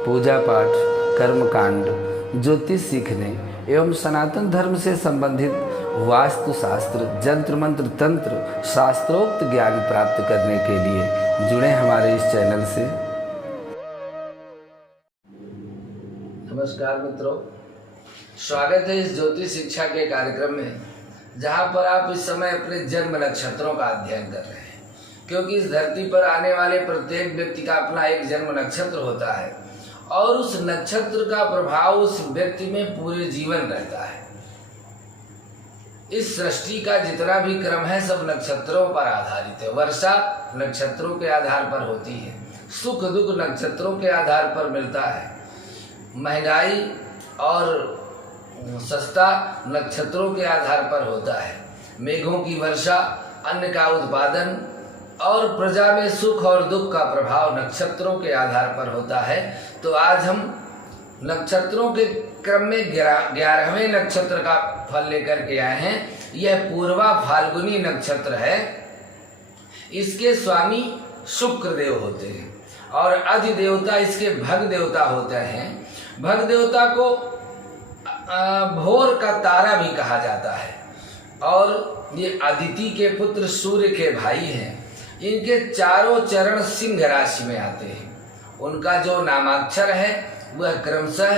पूजा पाठ, कर्मकांड, ज्योतिष सीखने एवं सनातन धर्म से संबंधित वास्तु शास्त्र, जंत्र मंत्र, तंत्र, शास्त्रोक्त ज्ञान प्राप्त करने के लिए जुड़े हमारे इस चैनल से। नमस्कार मित्रों, स्वागत है इस ज्योतिष शिक्षा के कार्यक्रम में, जहां पर आप इस समय अपने जन्म नक्षत्रों का अध्ययन कर रहे हैं। क्योंकि इस धरती पर आने वाले प्रत्येक व्यक्ति का अपना एक जन्म नक्षत्र होता है और उस नक्षत्र का प्रभाव उस व्यक्ति में पूरे जीवन रहता है। इस सृष्टि का जितना भी क्रम है सब नक्षत्रों पर आधारित है। वर्षा नक्षत्रों के आधार पर होती है, सुख दुख नक्षत्रों के आधार पर मिलता है, महंगाई और सस्ता नक्षत्रों के आधार पर होता है, मेघों की वर्षा, अन्न का उत्पादन और प्रजा में सुख और दुख का प्रभाव नक्षत्रों के आधार पर होता है। तो आज हम नक्षत्रों के क्रम में 11वें नक्षत्र का फल लेकर के आए हैं। यह पूर्वा फाल्गुनी नक्षत्र है। इसके स्वामी शुक्र देव होते हैं और अधिदेवता इसके भग देवता होते हैं। भग देवता को भोर का तारा भी कहा जाता है और ये अदिति के पुत्र सूर्य के भाई हैं। इनके चारों चरण सिंह राशि में आते हैं। उनका जो नामाक्षर है वह क्रमशः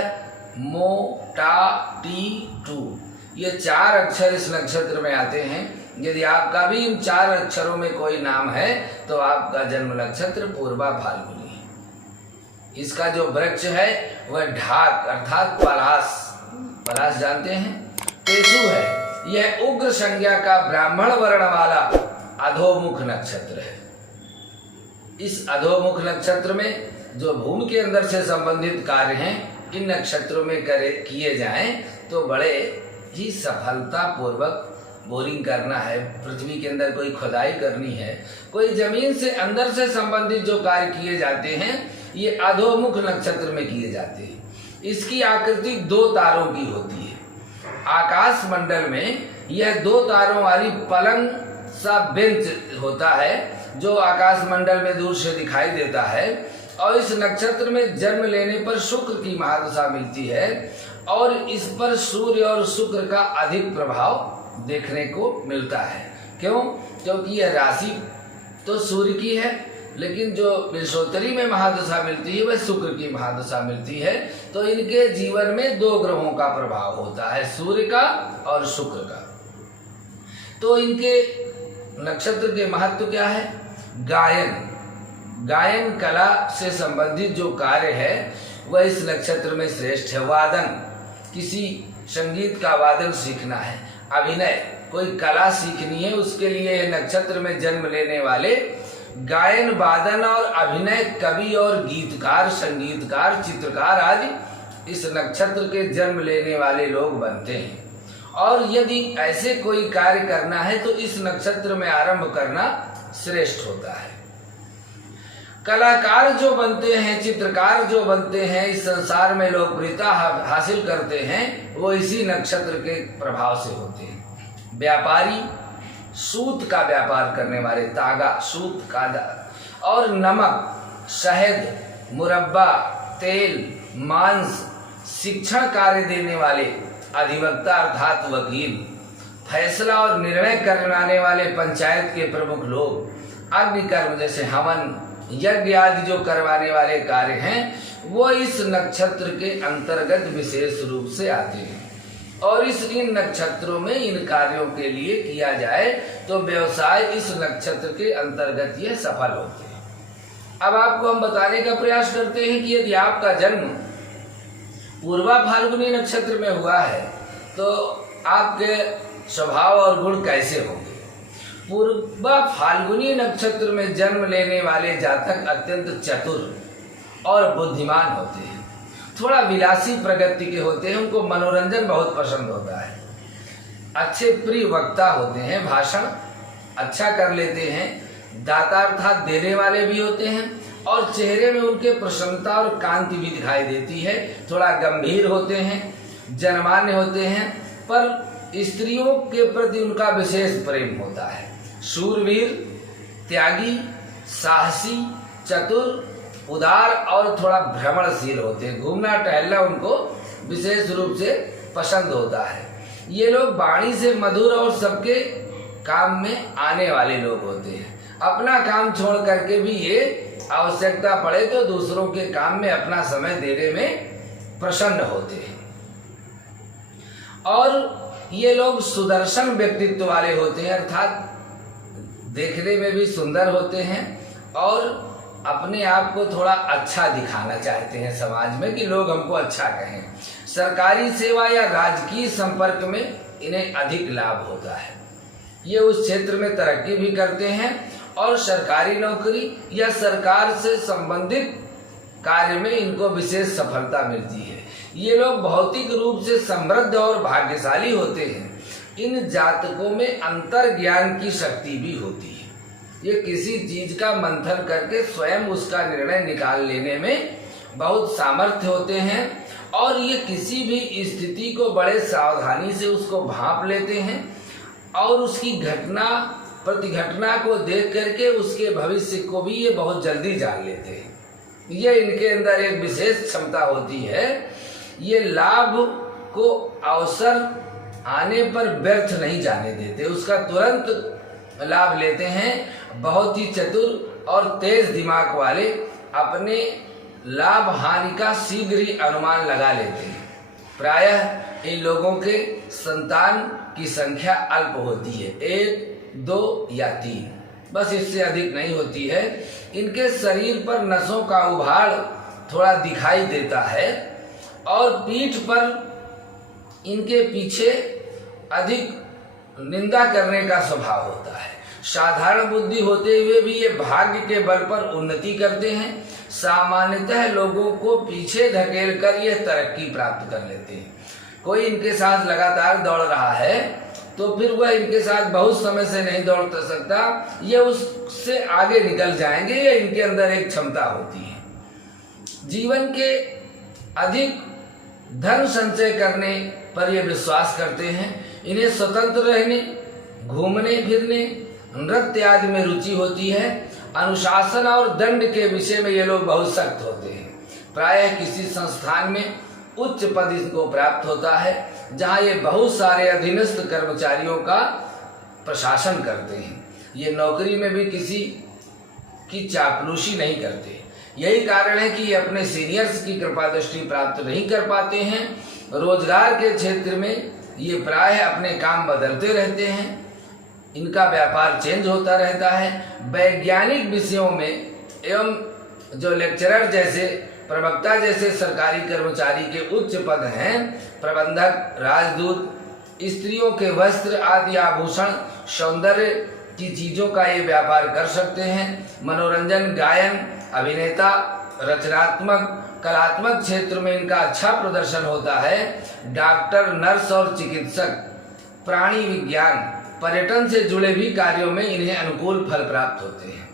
मो, टा, टी, टू, ये 4 अक्षर इस नक्षत्र में आते हैं। यदि आपका भी इन 4 अक्षरों में कोई नाम है तो आपका जन्म नक्षत्र पूर्वा फाल्गुनी है। इसका जो वृक्ष है वह ढाक अर्थात पलाश जानते हैं, तेसु है। यह उग्र संज्ञा का ब्राह्मण वर्ण वाला अधोमुख नक्षत्र है। इस अधोमुख नक्षत्र में जो भूमि के अंदर से संबंधित कार्य हैं, इन नक्षत्रों में किए जाएं तो बड़े ही सफलता पूर्वक बोरिंग करना है, पृथ्वी के अंदर कोई खुदाई करनी है, कोई जमीन से अंदर से संबंधित जो कार्य किए जाते हैं ये अधोमुख नक्षत्र में किए जाते हैं। इसकी आकृति 2 तारों की होती है। आकाश मंडल में यह 2 तारों वाली पलंग सा बेंच होता है जो आकाश मंडल में दूर से दिखाई देता है। और इस नक्षत्र में जन्म लेने पर शुक्र की महादशा मिलती है और इस पर सूर्य और शुक्र का अधिक प्रभाव देखने को मिलता है। क्यों? क्योंकि यह राशि तो सूर्य की है, लेकिन जो विश्वोत्तरी में महादशा मिलती है वह शुक्र की महादशा मिलती है। तो इनके जीवन में 2 ग्रहों का प्रभाव होता है, सूर्य का और शुक्र का। तो इनके नक्षत्र के महत्व क्या है? गायन कला से संबंधित जो कार्य है वह इस नक्षत्र में श्रेष्ठ है। वादन, किसी संगीत का वादन सीखना है, अभिनय, कोई कला सीखनी है, उसके लिए नक्षत्र में जन्म लेने वाले गायन, वादन और अभिनय, कवि और गीतकार, संगीतकार, चित्रकार आदि इस नक्षत्र के जन्म लेने वाले लोग बनते हैं। और यदि ऐसे कोई कार्य करना है तो इस नक्षत्र में आरंभ करना श्रेष्ठ होता है। कलाकार जो बनते हैं, चित्रकार जो बनते हैं, इस संसार में लोकप्रियता हासिल करते हैं, वो इसी नक्षत्र के प्रभाव से होते हैं। व्यापारी, सूत का व्यापार करने वाले, तागा, सूत, कादा और नमक, शहद, मुरब्बा, तेल, मांस, शिक्षण कार्य देने वाले अधिवक्ता अर्थात वकील, फैसला और निर्णय करवाने वाले पंचायत के प्रमुख लोग, अग्निकर्म जैसे हवन, यज्ञ आदि जो करवाने वाले कार्य हैं वो इस नक्षत्र के अंतर्गत विशेष रूप से आते हैं। और इन नक्षत्रों में इन कार्यों के लिए किया जाए तो व्यवसाय इस नक्षत्र के अंतर्गत ये सफल होते हैं। अब आपको हम बताने का प्रयास करते हैं कि यदि आपका जन्म पूर्वा फाल्गुनी नक्षत्र में हुआ है तो आपके स्वभाव और गुण कैसे होंगे। पूर्वा फाल्गुनी नक्षत्र में जन्म लेने वाले जातक अत्यंत चतुर और बुद्धिमान होते हैं, थोड़ा विलासी प्रकृति के होते हैं, उनको मनोरंजन बहुत पसंद होता है, अच्छे प्रिय वक्ता होते हैं, भाषण अच्छा कर लेते हैं, दाता अर्थात देने वाले भी होते हैं और चेहरे में उनके प्रसन्नता और कांति भी दिखाई देती है। थोड़ा गंभीर होते हैं, जनमान्य होते हैं, पर स्त्रियों के प्रति उनका विशेष प्रेम होता है। शूरवीर, त्यागी, साहसी, चतुर उदार और थोड़ा भ्रमणशील होते हैं। घूमना टहलना उनको विशेष रूप से पसंद होता है। ये लोग वाणी से मधुर और सबके काम में आने वाले लोग होते हैं। अपना काम छोड़ करके भी ये आवश्यकता पड़े तो दूसरों के काम में अपना समय देने में प्रसन्न होते हैं। और ये लोग सुदर्शन व्यक्तित्व वाले होते हैं, अर्थात देखने में भी सुंदर होते हैं और अपने आप को थोड़ा अच्छा दिखाना चाहते हैं समाज में कि लोग हमको अच्छा कहें। सरकारी सेवा या राजकीय संपर्क में इन्हें अधिक लाभ होता है। ये उस क्षेत्र में तरक्की भी करते हैं और सरकारी नौकरी या सरकार से संबंधित कार्य में इनको विशेष सफलता मिलती है। ये लोग भौतिक रूप से समृद्ध और भाग्यशाली होते हैं। इन जातकों में अंतर ज्ञान की शक्ति भी होती है। ये किसी चीज का मंथन करके स्वयं उसका निर्णय निकाल लेने में बहुत सामर्थ्य होते हैं और ये किसी भी स्थिति को बड़े सावधानी से उसको भांप लेते हैं और उसकी घटना प्रतिघटना को देख करके उसके भविष्य को भी ये बहुत जल्दी जान लेते हैं। ये इनके अंदर एक विशेष क्षमता होती है। ये लाभ को अवसर आने पर व्यर्थ नहीं जाने देते, उसका तुरंत लाभ लेते हैं। बहुत ही चतुर और तेज दिमाग वाले अपने लाभ हानि का शीघ्र ही अनुमान लगा लेते हैं। प्रायः इन लोगों के संतान की संख्या अल्प होती है, 1, 2 या 3, बस इससे अधिक नहीं होती है। इनके शरीर पर नसों का उभाड़ थोड़ा दिखाई देता है और पीठ पर इनके पीछे अधिक निंदा करने का स्वभाव होता है। साधारण बुद्धि होते हुए भी ये भाग्य के बल पर उन्नति करते हैं। सामान्यतः लोगों को पीछे धकेल कर ये तरक्की प्राप्त कर लेते हैं। कोई इनके साथ लगातार दौड़ रहा है तो फिर वह इनके साथ बहुत समय से नहीं दौड़ सकता, ये उससे आगे निकल जाएंगे। ये इनके अंदर एक क्षमता होती है। जीवन के अधिक धन संचय करने पर ये विश्वास करते हैं। इन्हें स्वतंत्र रहने, घूमने फिरने, नृत्य आदि में रुचि होती है। अनुशासन और दंड के विषय में ये लोग बहुत सख्त होते हैं। प्रायः किसी संस्थान में उच्च पद इनको प्राप्त होता है जहां ये बहुत सारे अधीनस्थ कर्मचारियों का प्रशासन करते हैं। ये नौकरी में भी किसी की चापलूसी नहीं करते। यही कारण है कि ये अपने सीनियर्स की कृपा दृष्टि प्राप्त नहीं कर पाते हैं। रोजगार के क्षेत्र में ये प्रायः अपने काम बदलते रहते हैं। इनका व्यापार चेंज होता रहता है। वैज्ञानिक विषयों में एवं जो लेक्चरर जैसे, प्रवक्ता जैसे सरकारी कर्मचारी के उच्च पद हैं, प्रबंधक, राजदूत, स्त्रियों के वस्त्र आदि आभूषण, सौंदर्य की चीजों का ये व्यापार कर सकते हैं। मनोरंजन, गायन, अभिनेता, रचनात्मक, कलात्मक क्षेत्र में इनका अच्छा प्रदर्शन होता है। डॉक्टर, नर्स और चिकित्सक, प्राणी विज्ञान, पर्यटन से जुड़े भी कार्यों में इन्हें अनुकूल फल प्राप्त होते हैं।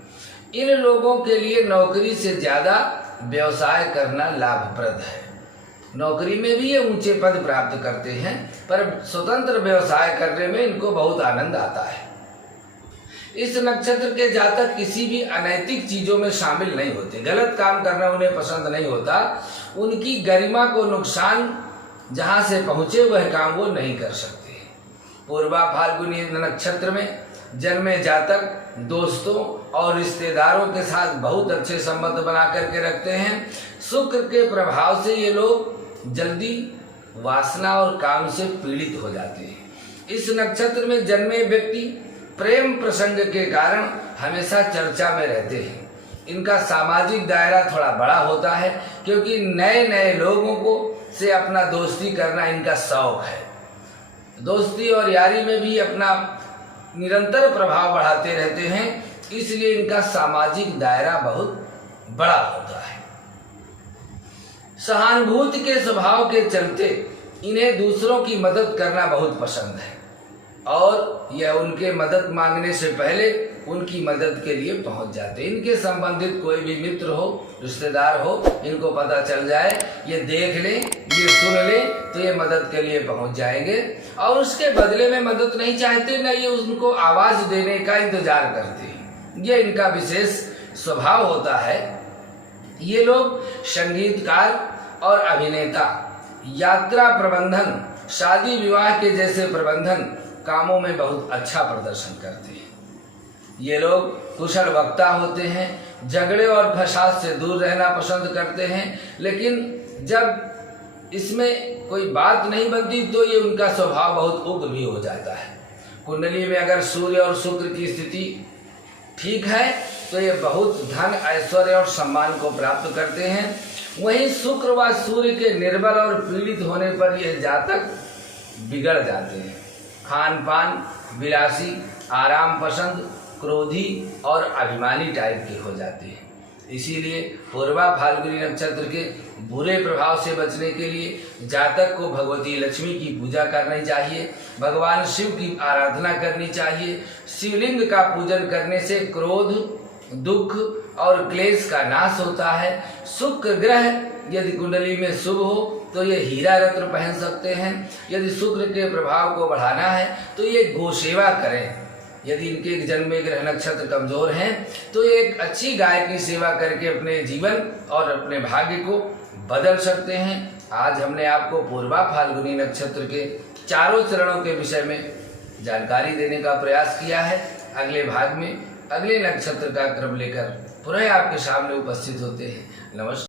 इन लोगों के लिए नौकरी से ज्यादा व्यवसाय करना लाभप्रद है। नौकरी में भी ये ऊंचे पद प्राप्त करते हैं पर स्वतंत्र व्यवसाय करने में इनको बहुत आनंद आता है। इस नक्षत्र के जातक किसी भी अनैतिक चीजों में शामिल नहीं होते। गलत काम करना उन्हें पसंद नहीं होता। उनकी गरिमा को नुकसान जहां से पहुंचे वह काम वो नहीं कर सकते। पूर्वा फाल्गुनी नक्षत्र में जन्मे जातक दोस्तों और रिश्तेदारों के साथ बहुत अच्छे संबंध बना करके रखते हैं। शुक्र के प्रभाव से ये लोग जल्दी वासना और काम से पीड़ित हो जाते हैं। इस नक्षत्र में जन्मे व्यक्ति प्रेम प्रसंग के कारण हमेशा चर्चा में रहते हैं। इनका सामाजिक दायरा थोड़ा बड़ा होता है क्योंकि नए नए लोगों को से अपना दोस्ती करना इनका शौक है। दोस्ती और यारी में भी अपना निरंतर प्रभाव बढ़ाते रहते हैं, इसलिए इनका सामाजिक दायरा बहुत बड़ा होता है। सहानुभूति के स्वभाव के चलते इन्हें दूसरों की मदद करना बहुत पसंद है और यह उनके मदद मांगने से पहले उनकी मदद के लिए पहुंच जाते हैं। इनके संबंधित कोई भी मित्र हो, रिश्तेदार हो, इनको पता चल जाए, ये देख लें, ये सुन लें तो ये मदद के लिए पहुंच जाएंगे और उसके बदले में मदद नहीं चाहते, न ये उनको आवाज देने का इंतजार करते हैं। ये इनका विशेष स्वभाव होता है। ये लोग संगीतकार और अभिनेता, यात्रा प्रबंधन, शादी विवाह के जैसे प्रबंधन कामों में बहुत अच्छा प्रदर्शन करते हैं। ये लोग कुशल वक्ता होते हैं, झगड़े और फसाद से दूर रहना पसंद करते हैं, लेकिन जब इसमें कोई बात नहीं बनती तो ये उनका स्वभाव बहुत उग्र भी हो जाता है। कुंडली में अगर सूर्य और शुक्र की स्थिति ठीक है तो ये बहुत धन, ऐश्वर्य और सम्मान को प्राप्त करते हैं। वहीं शुक्र व सूर्य के निर्बल और पीड़ित होने पर यह जातक बिगड़ जाते हैं। खान पान विलासी, आराम पसंद, क्रोधी और अभिमानी टाइप के हो जाते हैं। इसीलिए पूर्वा फाल्गुनी नक्षत्र के बुरे प्रभाव से बचने के लिए जातक को भगवती लक्ष्मी की पूजा करनी चाहिए, भगवान शिव की आराधना करनी चाहिए। शिवलिंग का पूजन करने से क्रोध, दुख और क्लेश का नाश होता है। शुक्र ग्रह यदि कुंडली में शुभ हो तो ये हीरा रत्न पहन सकते हैं। यदि शुक्र के प्रभाव को बढ़ाना है तो ये गोसेवा करें। यदि इनके जन्म में ग्रह नक्षत्र कमजोर हैं तो एक अच्छी गाय की सेवा करके अपने जीवन और अपने भाग्य को बदल सकते हैं। आज हमने आपको पूर्वा फाल्गुनी नक्षत्र के चारों चरणों के विषय में जानकारी देने का प्रयास किया है। अगले भाग में अगले नक्षत्र का क्रम लेकर पुनः आपके सामने उपस्थित होते हैं। नमस्कार।